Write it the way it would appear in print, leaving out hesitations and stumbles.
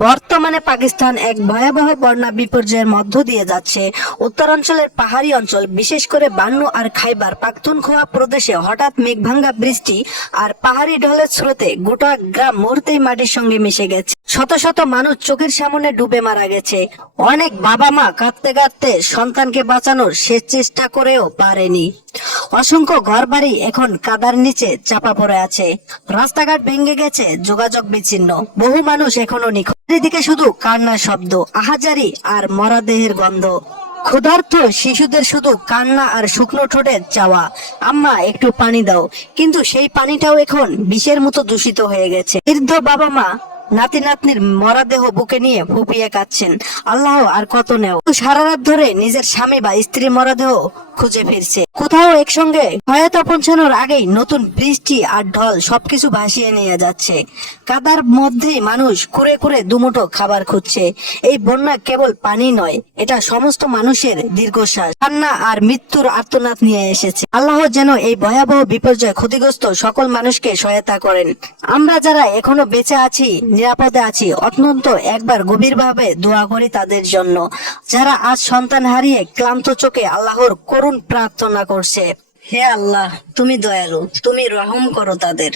বর্তমানে পাকিস্তান এক ভয়াবহ বন্যা বিপর্যয়ের মধ্য দিয়ে যাচ্ছে। উত্তরাঞ্চলের পাহাড়ি অঞ্চল, বিশেষ করে বান্নু আর খাইবার পাখতুনখোয়া প্রদেশে হঠাৎ মেঘভাঙ্গা বৃষ্টি আর পাহাড়ি ঢলের স্রোতে গোটা গ্রাম মুহূর্তেই মাটির সঙ্গে মিশে গেছে। শত শত মানুষ চোখের সামনে ডুবে মারা গেছে। অনেক বাবা মা কাঁদতে কাঁদতে সন্তানকে বাঁচানোর শেষ চেষ্টা করেও পারেনি। অসংখ্য ঘরবাড়ি এখন কাদার নিচে চাপা পড়ে আছে। রাস্তাঘাট ভেঙে গেছে, যোগাযোগ বিচ্ছিন্ন। বহু মানুষ এখনো নিখোঁজ। চারিদিকে শুধু কান্নার শব্দ, আহাজারি আর মরাদেহের গন্ধ। ক্ষুধার্ত শিশুদের শুধু কান্না আর শুকনো ঠোঁটের চাওয়া, আম্মা একটু পানি দাও। কিন্তু সেই পানিটাও এখন বিষের মতো দূষিত হয়ে গেছে। বৃদ্ধ বাবা মা নাতি নাতনির মরাদেহ বুকে নিয়ে ফুপিয়ে কাঁদছেন। আল্লাহ আর কত নেও। সারা রাত ধরে নিজের স্বামী বা স্ত্রীর মরাদেহ খুঁজে ফিরছে। কোথাও একসঙ্গে সহায়তা পৌঁছানোর আগেই নতুন বৃষ্টি আর ঢল সবকিছু ভাসিয়ে নিয়ে যাচ্ছে। কাদার মধ্যেই মানুষ কুরে কুরে দুমুঠো খাবার খুঁজছে। এই বন্যা কেবল পানি নয়, এটা সমস্ত মানুষের দীর্ঘশ্বাস, কান্না আর মৃত্যুর আর্তনাদ নিয়ে এসেছে। আল্লাহ যেন এই ভয়াবহ বিপর্যয় ক্ষতিগ্রস্ত সকল মানুষকে সহায়তা করেন। আমরা যারা এখনো বেঁচে আছি, নিরাপদে আছি, অত্যন্ত একবার গভীরভাবে দোয়া করি তাদের জন্য, যারা আজ সন্তান হারিয়ে ক্লান্ত চোখে আল্লাহর করুণ প্রার্থনা করছে। হে আল্লাহ, তুমি দয়ালু, তুমি রহম করো তাদের।